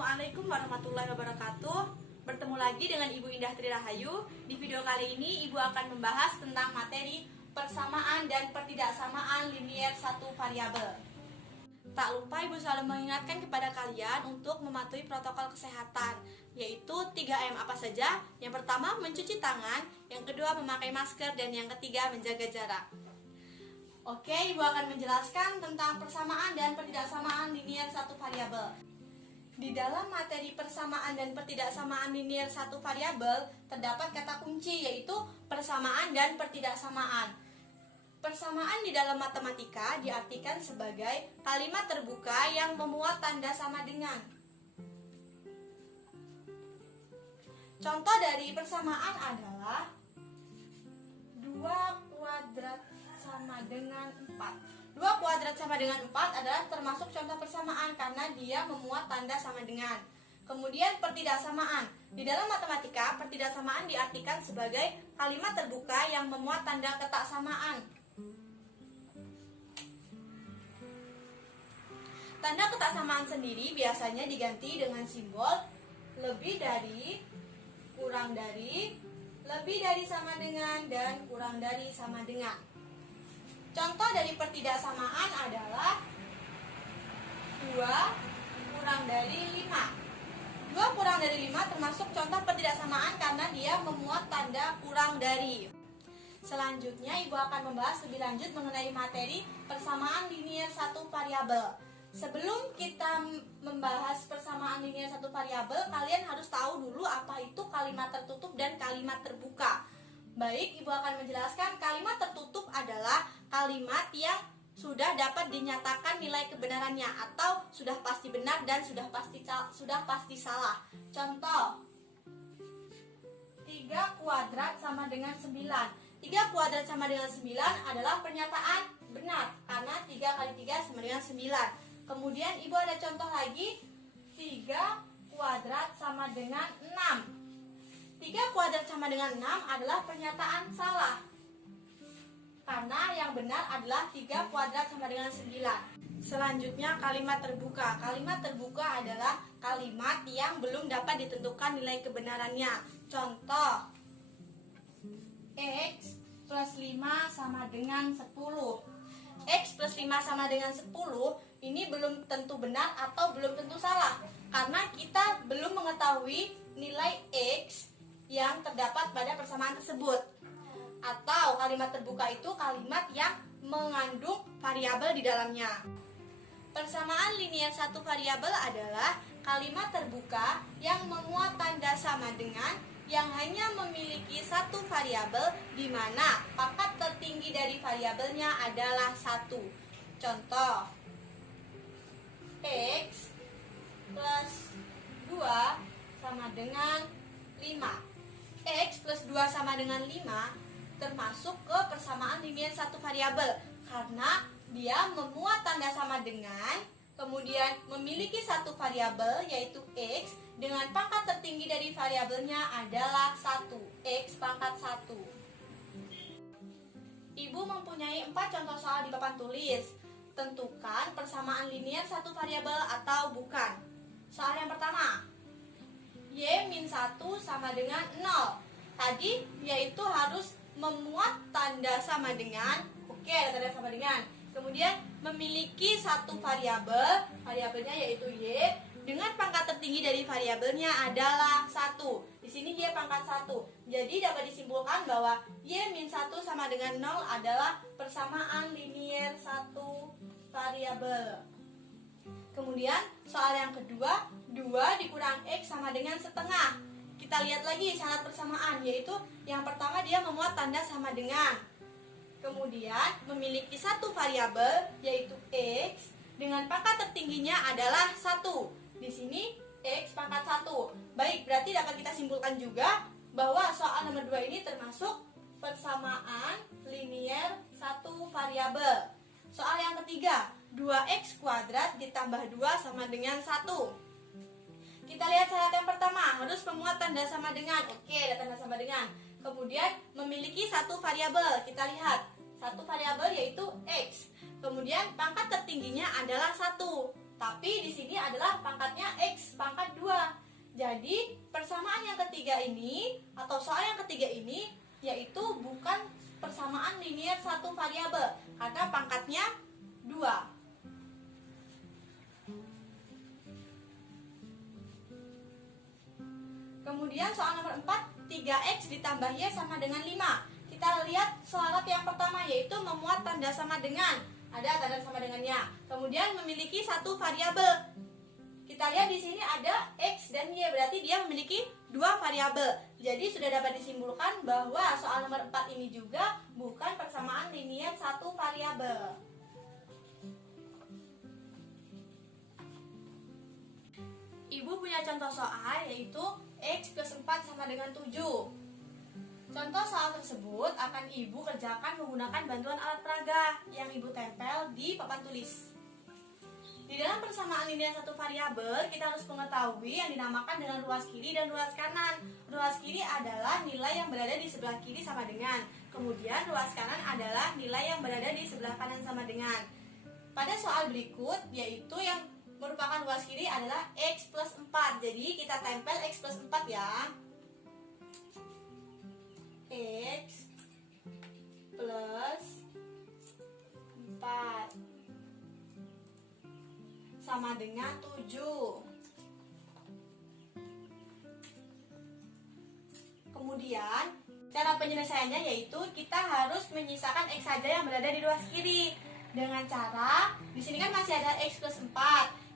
Assalamualaikum warahmatullahi wabarakatuh. Bertemu lagi dengan Ibu Indah Tri Rahayu. Di video kali ini Ibu akan membahas tentang materi persamaan dan pertidaksamaan linier satu variabel. Tak lupa Ibu selalu mengingatkan kepada kalian untuk mematuhi protokol kesehatan, yaitu 3M apa saja? Yang pertama mencuci tangan, yang kedua memakai masker, dan yang ketiga menjaga jarak. Oke, Ibu akan menjelaskan tentang persamaan dan pertidaksamaan linier satu variabel. Di dalam materi persamaan dan pertidaksamaan linier satu variabel terdapat kata kunci, yaitu persamaan dan pertidaksamaan. Persamaan di dalam matematika diartikan sebagai kalimat terbuka yang memuat tanda sama dengan. Contoh dari persamaan adalah 2 kuadrat sama dengan 4. 2 kuadrat sama dengan 4 adalah termasuk contoh persamaan karena dia memuat tanda sama dengan. Kemudian pertidaksamaan. Di dalam matematika, pertidaksamaan diartikan sebagai kalimat terbuka yang memuat tanda ketaksamaan. Tanda ketaksamaan sendiri biasanya diganti dengan simbol lebih dari, kurang dari, lebih dari sama dengan, dan kurang dari sama dengan. Contoh dari pertidaksamaan adalah 2 kurang dari 5. 2 kurang dari 5 termasuk contoh pertidaksamaan karena dia memuat tanda kurang dari. Selanjutnya Ibu akan membahas lebih lanjut mengenai materi persamaan linier satu variabel. Sebelum kita membahas persamaan linier satu variabel, kalian harus tahu dulu apa itu kalimat tertutup dan kalimat terbuka. Baik, Ibu akan menjelaskan kalimat tertutup adalah kalimat yang sudah dapat dinyatakan nilai kebenarannya atau sudah pasti benar dan sudah pasti salah. Contoh, 3 kuadrat sama dengan 9. 3 kuadrat sama dengan 9 adalah pernyataan benar karena 3 kali 3 sama dengan 9. Kemudian Ibu ada contoh lagi, 3 kuadrat sama dengan 6. 3 kuadrat sama dengan 6 adalah pernyataan salah karena yang benar adalah 3 kuadrat sama dengan 9. Selanjutnya kalimat terbuka. Kalimat terbuka adalah kalimat yang belum dapat ditentukan nilai kebenarannya. Contoh, X plus 5 sama dengan 10. X plus 5 sama dengan 10 ini belum tentu benar atau belum tentu salah karena kita belum mengetahui nilai X yang terdapat pada persamaan tersebut. Atau kalimat terbuka itu kalimat yang mengandung variabel di dalamnya. Persamaan linier satu variabel adalah kalimat terbuka yang memuat tanda sama dengan yang hanya memiliki satu variabel di mana pangkat tertinggi dari variabelnya adalah 1. Contoh, X plus 2 sama dengan 5. X plus 2 sama dengan 5 termasuk ke persamaan linier satu variabel karena dia memuat tanda sama dengan, kemudian memiliki satu variabel yaitu X dengan pangkat tertinggi dari variabelnya adalah 1, X pangkat 1. Ibu mempunyai 4 contoh soal di papan tulis. Tentukan persamaan linier satu variabel atau bukan. Soal yang pertama, Y-1 sama dengan 0. Tadi yaitu harus memuat tanda sama dengan, oke, ada tanda sama dengan. Kemudian memiliki satu variabel, variabelnya yaitu Y, dengan pangkat tertinggi dari variabelnya adalah 1. Di sini Y pangkat 1. Jadi dapat disimpulkan bahwa Y-1 sama dengan 0 adalah persamaan linier satu variabel. Kemudian soal yang kedua, 2 dikurang X sama dengan setengah. Kita lihat lagi syarat persamaan, yaitu yang pertama dia memuat tanda sama dengan. Kemudian memiliki satu variabel yaitu X dengan pangkat tertingginya adalah 1. Di sini X pangkat 1. Baik, berarti dapat kita simpulkan juga bahwa soal nomor 2 ini termasuk persamaan linier satu variabel. Soal yang ketiga, 2x kuadrat ditambah 2 sama dengan 1. Kita lihat syarat yang pertama, harus memuat tanda sama dengan. Oke, ada tanda sama dengan. Kemudian memiliki satu variabel. Kita lihat, satu variabel yaitu x. Kemudian pangkat tertingginya adalah 1. Tapi di sini adalah pangkatnya X pangkat 2. Jadi persamaan yang ketiga ini atau soal yang ketiga ini yaitu bukan persamaan linier satu variabel karena pangkatnya 2. Kemudian soal nomor 4, 3x ditambah y sama dengan 5. Kita lihat syarat yang pertama yaitu memuat tanda sama dengan. Ada tanda sama dengannya. Kemudian memiliki satu variabel. Kita lihat di sini ada x dan y, berarti dia memiliki dua variabel. Jadi sudah dapat disimpulkan bahwa soal nomor 4 ini juga bukan persamaan linier satu variabel. Ibu punya contoh soal yaitu x plus 4 sama dengan 7. Contoh soal tersebut akan ibu kerjakan menggunakan bantuan alat peraga yang ibu tempel di papan tulis. Di dalam persamaan linier satu variabel, kita harus mengetahui yang dinamakan dengan ruas kiri dan ruas kanan. Ruas kiri adalah nilai yang berada di sebelah kiri sama dengan. Kemudian ruas kanan adalah nilai yang berada di sebelah kanan sama dengan. Pada soal berikut, yaitu yang merupakan ruas kiri adalah x plus 4. Jadi kita tempel x plus 4 ya. X plus 4 sama dengan 7. Kemudian cara penyelesaiannya yaitu kita harus menyisakan x saja yang berada di ruas kiri. Dengan cara di sini kan masih ada x plus 4.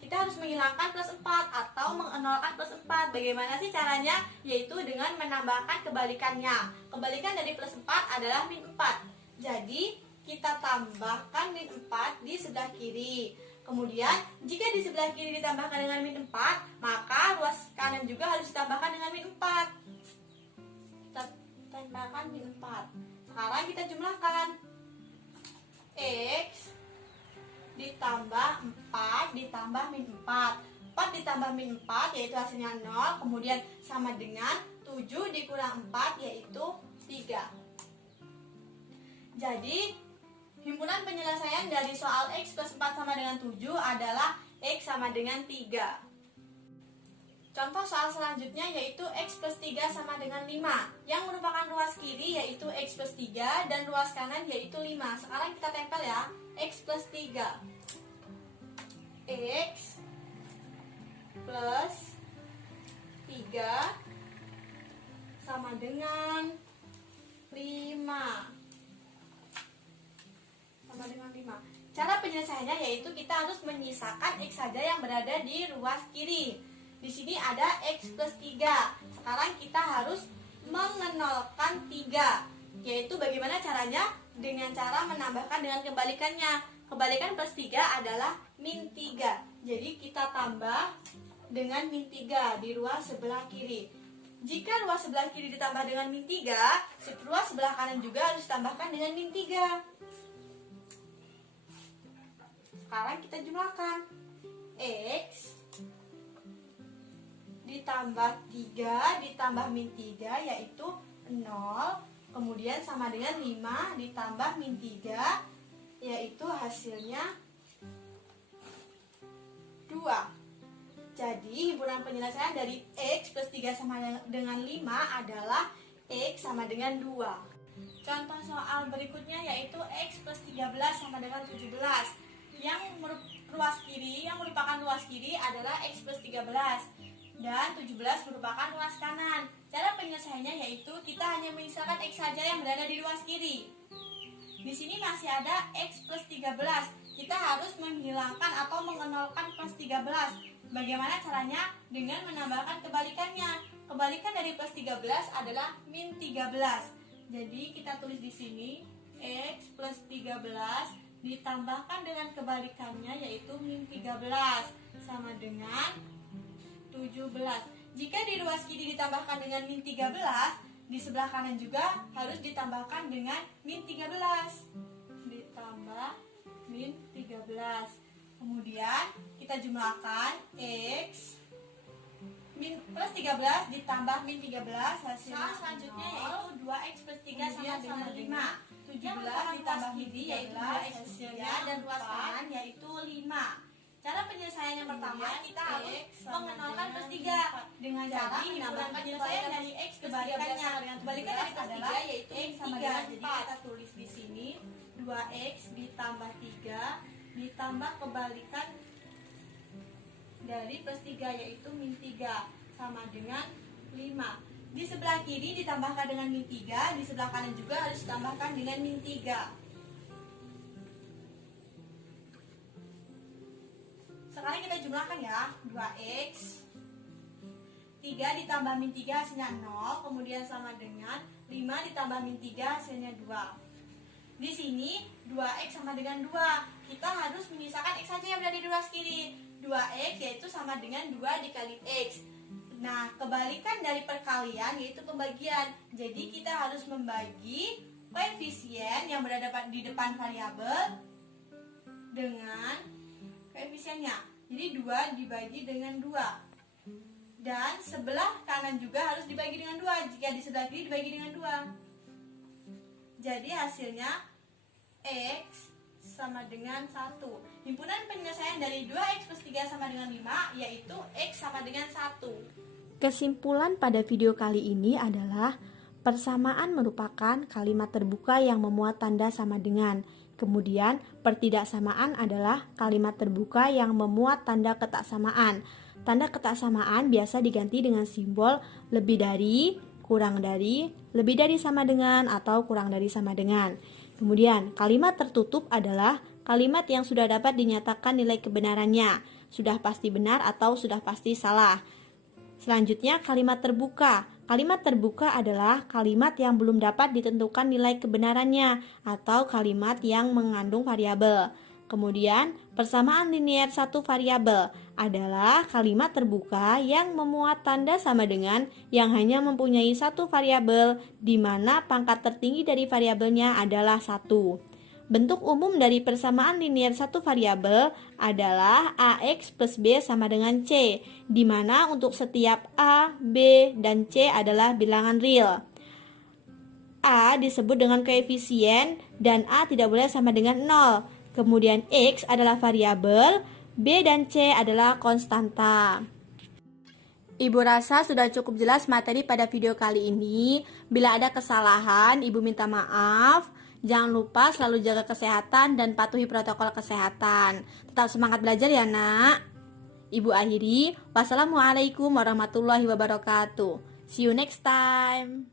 Kita harus menghilangkan plus 4 atau mengenolkan plus 4. Bagaimana sih caranya? Yaitu dengan menambahkan kebalikannya. Kebalikan dari plus 4 adalah min 4. Jadi kita tambahkan min 4 di sebelah kiri. Kemudian jika di sebelah kiri ditambahkan dengan min 4, maka ruas kanan juga harus ditambahkan dengan min 4. Kita tambahkan min 4. Sekarang kita jumlahkan. X ditambah 4 ditambah min 4. 4 ditambah min 4 yaitu hasilnya 0. Kemudian sama dengan 7 dikurang 4 yaitu 3. Jadi himpunan penyelesaian dari soal x plus 4 sama dengan 7 adalah x sama dengan 3. Contoh soal selanjutnya yaitu x plus 3 sama dengan 5. Yang merupakan ruas kiri yaitu x plus 3 dan ruas kanan yaitu 5. Sekarang kita tempel ya, x plus 3. X plus 3 sama dengan 5. Sama dengan 5. Cara penyelesaiannya yaitu kita harus menyisakan x saja yang berada di ruas kiri. Di sini ada x plus 3. Sekarang kita harus mengenolkan 3. Yaitu bagaimana caranya? Dengan cara menambahkan dengan kebalikannya. Kebalikan plus 3 adalah min 3. Jadi kita tambah dengan min 3 di ruas sebelah kiri. Jika ruas sebelah kiri ditambah dengan min 3, ruas sebelah kanan juga harus ditambahkan dengan min 3. Sekarang kita jumlahkan. X ditambah 3 ditambah min 3 yaitu 0. Kemudian sama dengan 5 ditambah min 3 yaitu hasilnya 2. Jadi himpunan penyelesaian dari x plus 3 sama dengan 5 adalah x sama dengan 2. Contoh soal berikutnya yaitu x plus 13 sama dengan 17. Yang merupakan ruas kiri adalah x plus 13 dan 17 merupakan ruas kanan. Cara penyelesaiannya yaitu kita hanya menyisakan x saja yang berada di ruas kiri. Di sini masih ada x plus 13. Kita harus menghilangkan atau mengenolkan plus 13. Bagaimana caranya? Dengan menambahkan kebalikannya. Kebalikan dari plus 13 adalah min 13. Jadi kita tulis di sini x plus 13 ditambahkan dengan kebalikannya yaitu min 13 sama dengan 17. Jika di ruas kiri ditambahkan dengan min 13, di sebelah kanan juga harus ditambahkan dengan min 13. Ditambah min 13. Kemudian kita jumlahkan x plus 13 ditambah min 13 hasilnya selanjutnya yaitu 2x plus 3 sama dengan 5. 17 ditambah min 13 hasilnya dan ruas kanan yaitu 5. Cara penyelesaian yang pertama, kita harus X sama mengenalkan dengan plus 3 dengan cara Jadi, menambahkan himpunan penyelesaian dari X plus 3 kebalikannya. Kebalikan dari plus 3 yaitu X sama 3. dengan, Jadi kita tulis di sini 2X ditambah 3 ditambah kebalikan dari plus 3 yaitu min 3 sama dengan 5. Di sebelah kiri ditambahkan dengan min 3, di sebelah kanan juga harus ditambahkan dengan min 3. Sekarang kita jumlahkan ya, 2X 3 ditambah min 3 hasilnya 0, kemudian sama dengan 5 ditambah min 3 hasilnya 2. Di sini 2X sama dengan 2. Kita harus menyisakan X saja yang berada di ruas kiri. 2X yaitu sama dengan 2 dikali X. Nah, kebalikan dari perkalian yaitu pembagian. Jadi kita harus membagi koefisien yang berada di depan variabel dengan koefisiennya. Jadi 2 dibagi dengan 2. Dan sebelah kanan juga harus dibagi dengan 2. Jika di sebelah kiri dibagi dengan 2. Jadi hasilnya X sama dengan 1. Himpunan penyelesaian dari 2X plus 3 sama dengan 5 yaitu X sama dengan 1. Kesimpulan pada video kali ini adalah persamaan merupakan kalimat terbuka yang memuat tanda sama dengan. Kemudian, pertidaksamaan adalah kalimat terbuka yang memuat tanda ketaksamaan. Tanda ketaksamaan biasa diganti dengan simbol lebih dari, kurang dari, lebih dari sama dengan, atau kurang dari sama dengan. Kemudian, kalimat tertutup adalah kalimat yang sudah dapat dinyatakan nilai kebenarannya, sudah pasti benar atau sudah pasti salah. Selanjutnya, kalimat terbuka. Kalimat terbuka adalah kalimat yang belum dapat ditentukan nilai kebenarannya atau kalimat yang mengandung variabel. Kemudian, persamaan linier satu variabel adalah kalimat terbuka yang memuat tanda sama dengan yang hanya mempunyai satu variabel di mana pangkat tertinggi dari variabelnya adalah 1. Bentuk umum dari persamaan linier satu variabel adalah AX plus B sama dengan C, di mana untuk setiap A, B, dan C adalah bilangan real. A disebut dengan koefisien dan A tidak boleh sama dengan 0. Kemudian X adalah variabel, B dan C adalah konstanta. Ibu rasa sudah cukup jelas materi pada video kali ini. Bila ada kesalahan, Ibu minta maaf. Jangan lupa selalu jaga kesehatan dan patuhi protokol kesehatan. Tetap semangat belajar ya nak. Ibu akhiri, wassalamualaikum warahmatullahi wabarakatuh. See you next time.